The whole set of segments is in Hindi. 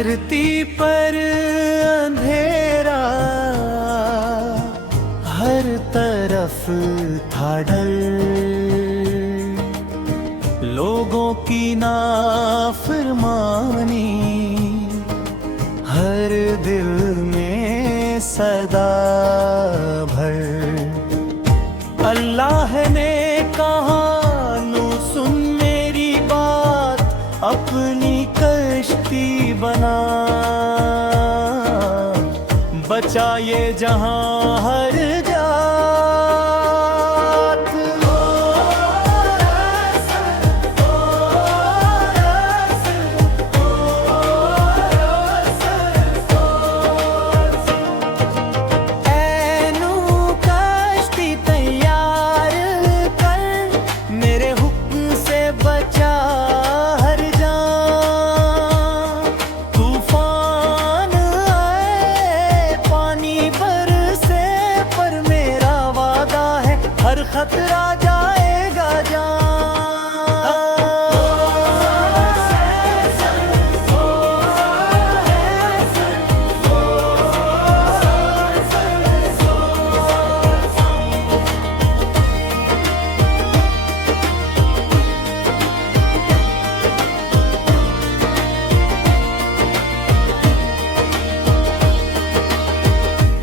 धरती पर अंधेरा, हर तरफ था डर, लोगों की नाफरमानी हर दिल में सदा भर। अल्लाह ने कहा नु सुन मेरी बात, अपनी कश्ती बना, बचा ये जहां हर जात। ऐनू कश्ती तैयार कर, मेरे हुक्म से बचा हर जान। तूफान आए पानी बरसे, पर मेरा वादा है हर खतरा जाएगा जान।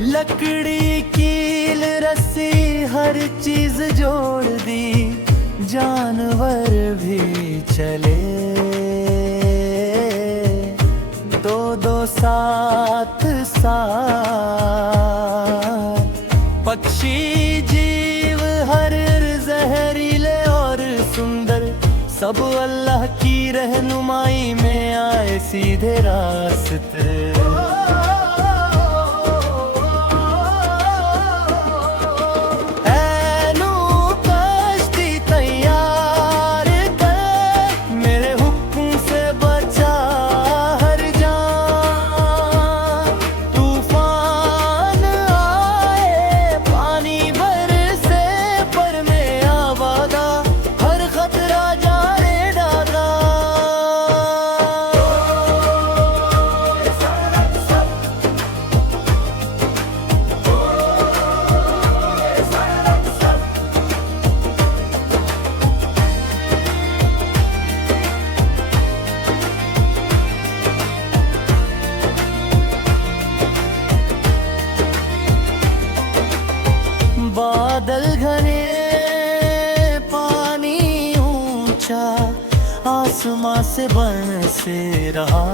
लकड़ी कील रस्सी हर चीज जोड़ दी, जानवर भी चले, दो दो साथ साथ। पक्षी जीव हर जहरीले और सुंदर, सब अल्लाह की रहनुमाई में आए सीधे रास्ते। बादल घने पानी ऊंचा, आसमां से बरसे रहा,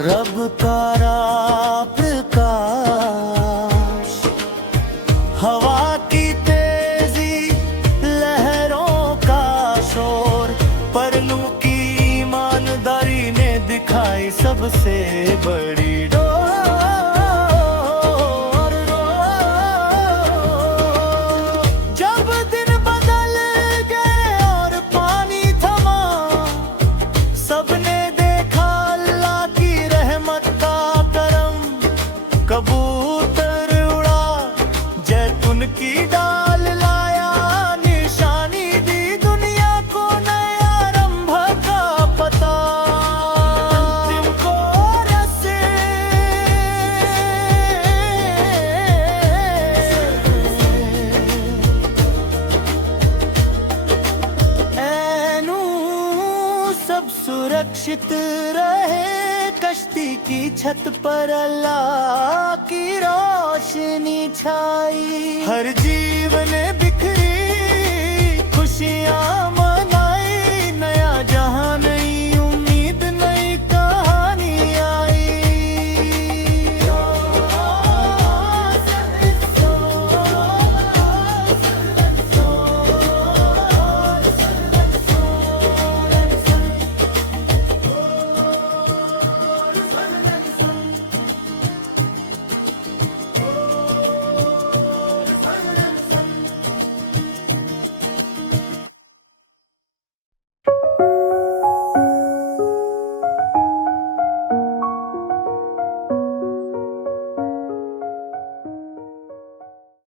रब का प्रकाश। हवा की तेजी, लहरों का शोर, परलू की ईमानदारी ने दिखाई सबसे बड़ी डोर। कबूतर उड़ा, जैतून की डाल लाया, निशानी दी दुनिया को नया आरंभ का पता। अंतिम कोरस ऐनू सब सुरक्षित रहे, कश्ती की छत पर अल्लाह की रोशनी छाई। हर जी